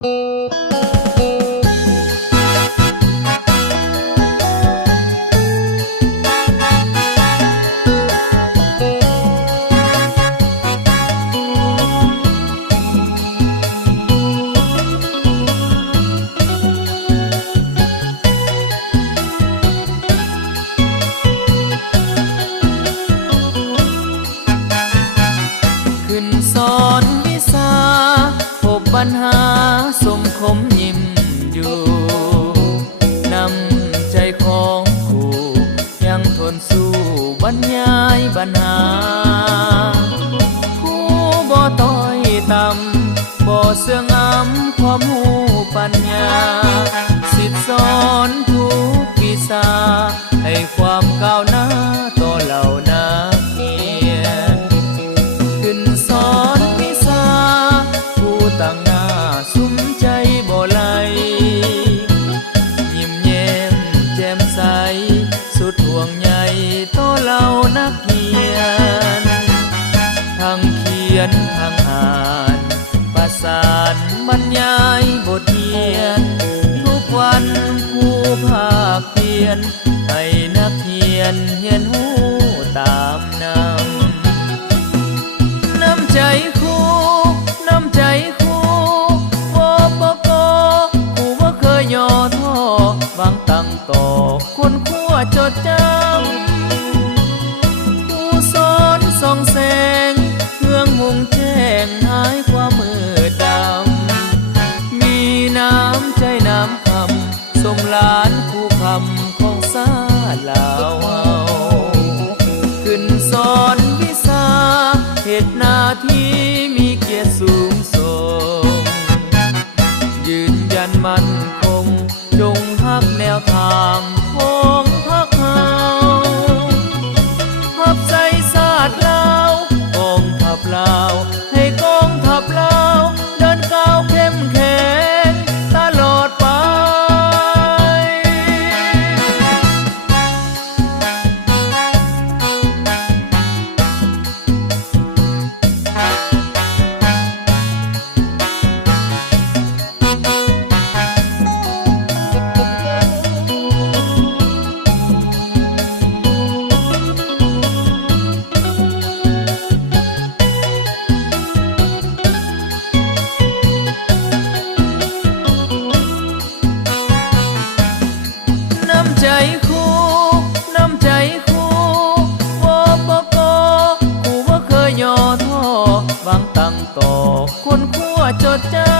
ขึ้นสอนวิสาพบปัญหาสมคมยิ้มอยู่นำใจของคู่ยังทนสู้บรรยายปัญหาคู่บ่ต้อยต่ำบ่เสื่องอ้ำความหูปัญญาสิทธิสอนทุกวิสาให้ความก้าวหน้าต่อเหล่านักเรียนขึ้นสอนวิสาผู้ตั้งหน้าสุมใจบ่ไหลยิ้มแย้มแจ่มใสสุดห่วงใยต่อเหล่านักเรียนทั้งเขียนทั้งอ่านประสานบรรยายบทเรียนทุกวันผู้ภาคเพียรให้นักเรียนเรียนหูตามน้ำใจครูน้ำใจครูวปกครูว่าเคยย่อท้อวางตั้งต่อคนขั้วจดจำครูสอนส่องแสงเพื่องมุ่งแจ้งหายความมืดดำมีน้ำใจน้ำคำสมหลานคู่คำของสาลาวเฮาขึ้นสอนวิสาเหตุหน้าที่มีเกียรติสูงส่งยืนยันมั่นคงจงฮักแนวทางของพรรคเฮาทับใจศาสตร์ลาวกองทัพลาวให้กองทัพลาวเดินก้าวเข้มแข็งตลอดไปน้ำใจครูน้ำใจครูวปกครูว่าเคยย่อท้อวางตั้งต่อคนขั้วจดจำ